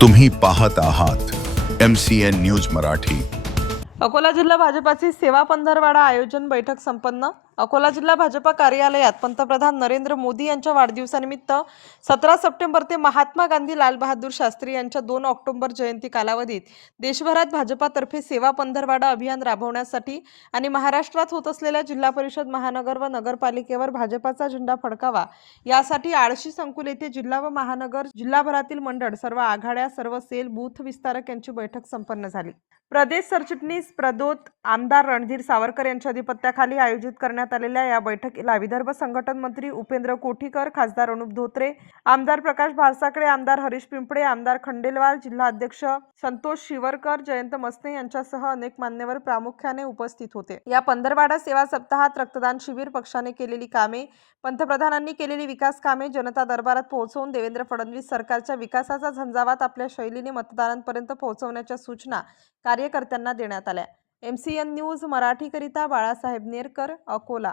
तुम्ही पाहत आहात M C N news Marathi. Akola जिल्हा भाजपाची सेवा पंधरवाडा आयोजन बैठक संपन्न? अकोला जिल्हा भाजपा कार्यालयात पंतप्रधान नरेंद्र मोदी यांच्या वाढदिवसानिमित्त सतरा सप्टेंबर ते महात्मा गांधी लालबहादूर शास्त्री यांच्या दोन ऑक्टोबर जयंती कालावधीत देशभरात भाजपातर्फे सेवा पंधरवाडा अभियान राबवण्यासाठी आणि महाराष्ट्रात होत असलेल्या जिल्हा परिषद महानगर व नगरपालिकेवर भाजपाचा झेंडा फडकावा यासाठी आळशी संकुल येथे जिल्हा व महानगर जिल्हाभरातील मंडळ सर्व आघाड्या सर्व सेल बूथ विस्तारक यांची बैठक संपन्न झाली. प्रदेश सरचिटणीस प्रदोत आमदार रणधीर सावरकर यांच्या अधिपत्याखाली आयोजित करण्यात आलेल्या या बैठकीला विदर्भ संघटन मंत्री उपेंद्र कोठीकर खासदार अनुप धोत्रे आमदार प्रकाश भारसाकडे आमदार हरीश पिंपळे आमदार खंडेलवार जिल्हाध्यक्ष संतोष शिवरकर जयंत मसने यांच्यासह अनेक मान्यवर प्रामुख्याने उपस्थित होते. या पंधरवाडा सेवा सप्ताहात रक्तदान शिबिर पक्षाने केलेली कामे पंतप्रधानांनी केलेली विकास कामे जनता दरबारात पोहोचवून देवेंद्र फडणवीस सरकारच्या विकासाचा झंझावात आपल्या शैलीने मतदारांपर्यंत पोहोचवण्याच्या सूचना कार्यकर्त्यांना देण्यात आल्या. एम सी एन न्यूज मराठीकरिता बाळासाहेब नेरकर अकोला